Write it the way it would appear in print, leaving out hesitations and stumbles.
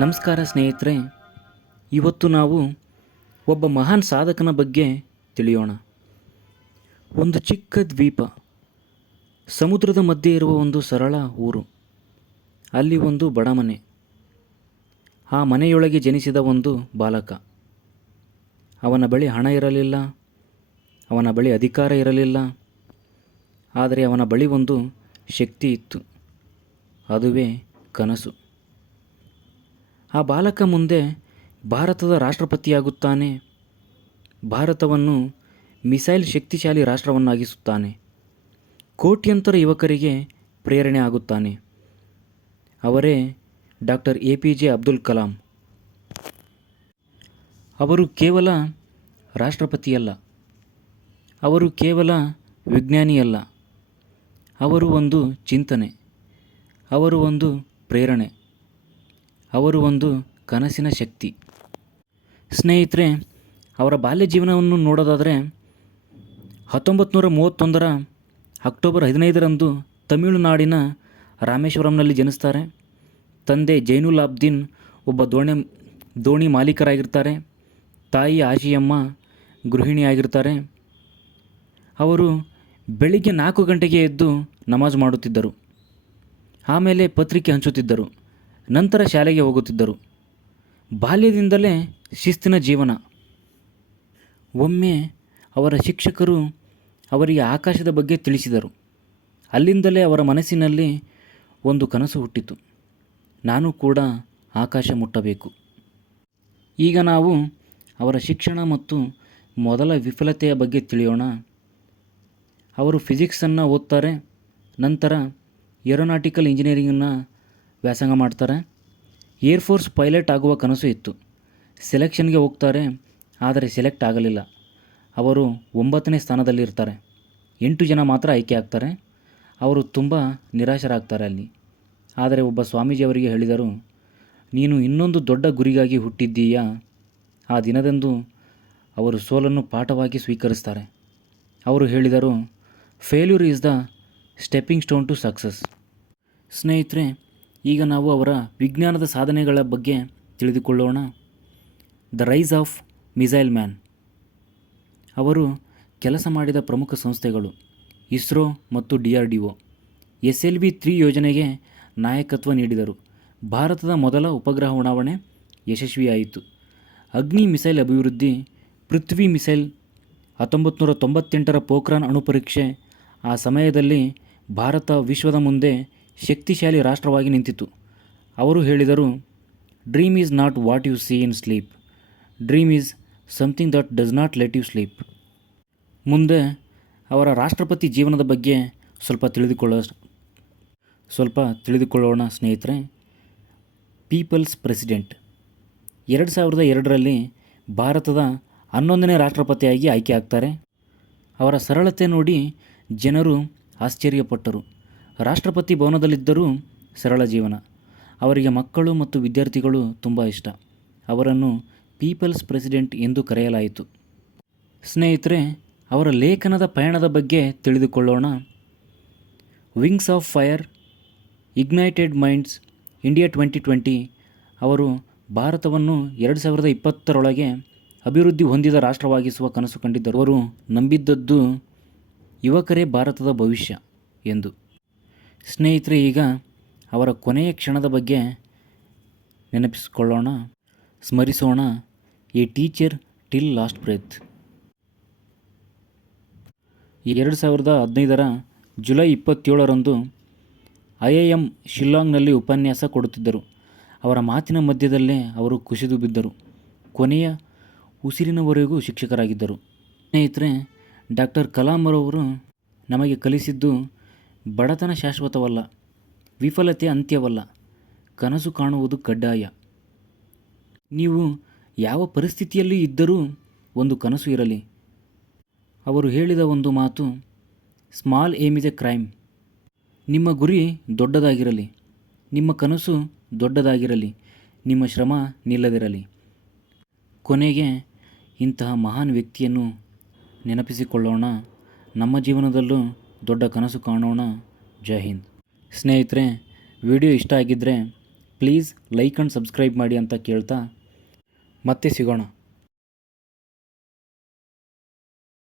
ನಮಸ್ಕಾರ ಸ್ನೇಹಿತರೆ. ಇವತ್ತು ನಾವು ಒಬ್ಬ ಮಹಾನ್ ಸಾಧಕನ ಬಗ್ಗೆ ತಿಳಿಯೋಣ. ಒಂದು ಚಿಕ್ಕ ದ್ವೀಪ, ಸಮುದ್ರದ ಮಧ್ಯೆ ಇರುವ ಒಂದು ಸರಳ ಊರು. ಅಲ್ಲಿ ಒಂದು ಬಡ ಮನೆ. ಆ ಮನೆಯೊಳಗೆ ಜನಿಸಿದ ಒಂದು ಬಾಲಕ. ಅವನ ಬಳಿ ಹಣ ಇರಲಿಲ್ಲ, ಅವನ ಬಳಿ ಅಧಿಕಾರ ಇರಲಿಲ್ಲ. ಆದರೆ ಅವನ ಬಳಿ ಒಂದು ಶಕ್ತಿ ಇತ್ತು, ಅದುವೇ ಕನಸು. ಆ ಬಾಲಕ ಮುಂದೆ ಭಾರತದ ರಾಷ್ಟ್ರಪತಿಯಾಗುತ್ತಾನೆ. ಭಾರತವನ್ನು ಮಿಸೈಲ್ ಶಕ್ತಿಶಾಲಿ ರಾಷ್ಟ್ರವನ್ನಾಗಿಸುತ್ತಾನೆ. ಕೋಟ್ಯಂತರ ಯುವಕರಿಗೆ ಪ್ರೇರಣೆ ಆಗುತ್ತಾನೆ. ಅವರೇ ಡಾಕ್ಟರ್ APJ ಅಬ್ದುಲ್ ಕಲಾಂ. ಅವರು ಕೇವಲ ರಾಷ್ಟ್ರಪತಿಯಲ್ಲ, ಅವರು ಕೇವಲ ವಿಜ್ಞಾನಿಯಲ್ಲ. ಅವರು ಒಂದು ಚಿಂತನೆ, ಅವರು ಒಂದು ಪ್ರೇರಣೆ, ಅವರು ಒಂದು ಕನಸಿನ ಶಕ್ತಿ. ಸ್ನೇಹಿತರೆ, ಅವರ ಬಾಲ್ಯ ಜೀವನವನ್ನು ನೋಡೋದಾದರೆ 1931 ಅಕ್ಟೋಬರ್ 15ರಂದು ತಮಿಳುನಾಡಿನ ರಾಮೇಶ್ವರಂನಲ್ಲಿ ಜನಿಸ್ತಾರೆ. ತಂದೆ ಜೈನುಲ್ ಆಬ್ದೀನ್ ಒಬ್ಬ ದೋಣಿ ಮಾಲೀಕರಾಗಿರ್ತಾರೆ. ತಾಯಿ ಆಶಿಯಮ್ಮ ಗೃಹಿಣಿಯಾಗಿರ್ತಾರೆ. ಅವರು ಬೆಳಿಗ್ಗೆ 4 ಗಂಟೆಗೆ ಎದ್ದು ನಮಾಜ್ ಮಾಡುತ್ತಿದ್ದರು. ಆಮೇಲೆ ಪತ್ರಿಕೆ ಹಂಚುತ್ತಿದ್ದರು. ನಂತರ ಶಾಲೆಗೆ ಹೋಗುತ್ತಿದ್ದರು. ಬಾಲ್ಯದಿಂದಲೇ ಶಿಸ್ತಿನ ಜೀವನ. ಒಮ್ಮೆ ಅವರ ಶಿಕ್ಷಕರು ಅವರಿಗೆ ಆಕಾಶದ ಬಗ್ಗೆ ತಿಳಿಸಿದರು. ಅಲ್ಲಿಂದಲೇ ಅವರ ಮನಸ್ಸಿನಲ್ಲಿ ಒಂದು ಕನಸು ಹುಟ್ಟಿತು. ನಾನು ಕೂಡ ಆಕಾಶ ಮುಟ್ಟಬೇಕು. ಈಗ ನಾವು ಅವರ ಶಿಕ್ಷಣ ಮತ್ತು ಮೊದಲ ವಿಫಲತೆಯ ಬಗ್ಗೆ ತಿಳಿಯೋಣ. ಅವರು ಫಿಸಿಕ್ಸನ್ನು ಓದ್ತಾರೆ. ನಂತರ ಏರೋನಾಟಿಕಲ್ ಇಂಜಿನಿಯರಿಂಗನ್ನು ವ್ಯಾಸಂಗ ಮಾಡ್ತಾರೆ. ಏರ್ಫೋರ್ಸ್ ಪೈಲಟ್ ಆಗುವ ಕನಸು ಇತ್ತು. ಸೆಲೆಕ್ಷನ್ಗೆ ಹೋಗ್ತಾರೆ, ಆದರೆ ಸೆಲೆಕ್ಟ್ ಆಗಲಿಲ್ಲ. ಅವರು 9ನೇ ಸ್ಥಾನದಲ್ಲಿರ್ತಾರೆ. 8 ಜನ ಮಾತ್ರ ಆಯ್ಕೆ ಆಗ್ತಾರೆ. ಅವರು ತುಂಬ ನಿರಾಶರಾಗ್ತಾರೆ ಅಲ್ಲಿ. ಆದರೆ ಒಬ್ಬ ಸ್ವಾಮೀಜಿಯವರಿಗೆ ಹೇಳಿದರು, ನೀನು ಇನ್ನೊಂದು ದೊಡ್ಡ ಗುರಿಗಾಗಿ ಹುಟ್ಟಿದ್ದೀಯಾ. ಆ ದಿನದಂದು ಅವರು ಸೋಲನ್ನು ಪಾಠವಾಗಿ ಸ್ವೀಕರಿಸ್ತಾರೆ. ಅವರು ಹೇಳಿದರು, failure is the stepping stone to success. ಸ್ನೇಹಿತರೆ, ಈಗ ನಾವು ಅವರ ವಿಜ್ಞಾನದ ಸಾಧನೆಗಳ ಬಗ್ಗೆ ತಿಳಿದುಕೊಳ್ಳೋಣ. The rise of missile man. ಅವರು ಕೆಲಸ ಮಾಡಿದ ಪ್ರಮುಖ ಸಂಸ್ಥೆಗಳು ಇಸ್ರೋ ಮತ್ತು DRDO. SLV-3 ಯೋಜನೆಗೆ ನಾಯಕತ್ವ ನೀಡಿದರು. ಭಾರತದ ಮೊದಲ ಉಪಗ್ರಹ ಉಡಾವಣೆ ಯಶಸ್ವಿಯಾಯಿತು. ಅಗ್ನಿ ಮಿಸೈಲ್ ಅಭಿವೃದ್ಧಿ, ಪೃಥ್ವಿ ಮಿಸೈಲ್, 1998ರ ಪೋಖ್ರಾನ್ ಅಣುಪರೀಕ್ಷೆ. ಆ ಸಮಯದಲ್ಲಿ ಭಾರತ ವಿಶ್ವದ ಮುಂದೆ ಶಕ್ತಿಶಾಲಿ ರಾಷ್ಟ್ರವಾಗಿ ನಿಂತಿತು. ಅವರು ಹೇಳಿದರು, dream is not what you see in sleep, dream is something that does not let you sleep. ಮುಂದೆ ಅವರ ರಾಷ್ಟ್ರಪತಿ ಜೀವನದ ಬಗ್ಗೆ ಸ್ವಲ್ಪ ತಿಳಿದುಕೊಳ್ಳೋಣ ಸ್ನೇಹಿತರೆ. People's president. 2002ರಲ್ಲಿ ಭಾರತದ 11ನೇ ರಾಷ್ಟ್ರಪತಿಯಾಗಿ ಆಯ್ಕೆ ಆಗ್ತಾರೆ. ಅವರ ಸರಳತೆ ನೋಡಿ ಜನರು ಆಶ್ಚರ್ಯಪಟ್ಟರು. ರಾಷ್ಟ್ರಪತಿ ಭವನದಲ್ಲಿದ್ದರೂ ಸರಳ ಜೀವನ. ಅವರಿಗೆ ಮಕ್ಕಳು ಮತ್ತು ವಿದ್ಯಾರ್ಥಿಗಳು ತುಂಬ ಇಷ್ಟ. ಅವರನ್ನು ಪೀಪಲ್ಸ್ ಪ್ರೆಸಿಡೆಂಟ್ ಎಂದು ಕರೆಯಲಾಯಿತು. ಸ್ನೇಹಿತರೆ, ಅವರ ಲೇಖನದ ಪಯಣದ ಬಗ್ಗೆ ತಿಳಿದುಕೊಳ್ಳೋಣ. Wings of fire, ignited minds, India 2020. ಅವರು ಭಾರತವನ್ನು 2020ರೊಳಗೆ ಅಭಿವೃದ್ಧಿ ಹೊಂದಿದ ರಾಷ್ಟ್ರವಾಗಿಸುವ ಕನಸು ಕಂಡಿದ್ದರು. ಅವರು ನಂಬಿದ್ದದ್ದು ಯುವಕರೇ ಭಾರತದ ಭವಿಷ್ಯ ಎಂದು. ಸ್ನೇಹಿತರೆ, ಈಗ ಅವರ ಕೊನೆಯ ಕ್ಷಣದ ಬಗ್ಗೆ ನೆನಪಿಸಿಕೊಳ್ಳೋಣ, ಸ್ಮರಿಸೋಣ. A teacher till last breath. 2015ರ ಜುಲೈ 27ರಂದು IIM ಶಿಲ್ಲಾಂಗ್ನಲ್ಲಿ ಉಪನ್ಯಾಸ ಕೊಡುತ್ತಿದ್ದರು. ಅವರ ಮಾತಿನ ಮಧ್ಯದಲ್ಲೇ ಅವರು ಕುಸಿದು ಬಿದ್ದರು. ಕೊನೆಯ ಉಸಿರಿನವರೆಗೂ ಶಿಕ್ಷಕರಾಗಿದ್ದರು. ಸ್ನೇಹಿತರೆ, ಡಾಕ್ಟರ್ ಕಲಾಂರವರು ನಮಗೆ ಕಲಿಸಿದ್ದು ಬಡತನ ಶಾಶ್ವತವಲ್ಲ, ವಿಫಲತೆ ಅಂತ್ಯವಲ್ಲ, ಕನಸು ಕಾಣುವುದು ಕಡ್ಡಾಯ. ನೀವು ಯಾವ ಪರಿಸ್ಥಿತಿಯಲ್ಲಿ ಇದ್ದರೂ ಒಂದು ಕನಸು ಇರಲಿ. ಅವರು ಹೇಳಿದ ಒಂದು ಮಾತು, small aim is a crime. ನಿಮ್ಮ ಗುರಿ ದೊಡ್ಡದಾಗಿರಲಿ, ನಿಮ್ಮ ಕನಸು ದೊಡ್ಡದಾಗಿರಲಿ, ನಿಮ್ಮ ಶ್ರಮ ನಿಲ್ಲದಿರಲಿ. ಕೊನೆಗೆ ಇಂತಹ ಮಹಾನ್ ವ್ಯಕ್ತಿಯನ್ನು ನೆನಪಿಸಿಕೊಳ್ಳೋಣ. ನಮ್ಮ ಜೀವನದಲ್ಲೂ ದೊಡ್ಡ ಕನಸು ಕಾಣೋಣ. ಜೈ ಹಿಂದ್. ಸ್ನೇಹಿತರೆ, ವಿಡಿಯೋ ಇಷ್ಟ ಆಗಿದ್ದರೆ ಪ್ಲೀಸ್ ಲೈಕ್ ಆ್ಯಂಡ್ ಸಬ್ಸ್ಕ್ರೈಬ್ ಮಾಡಿ ಅಂತ ಕೇಳ್ತಾ ಮತ್ತೆ ಸಿಗೋಣ.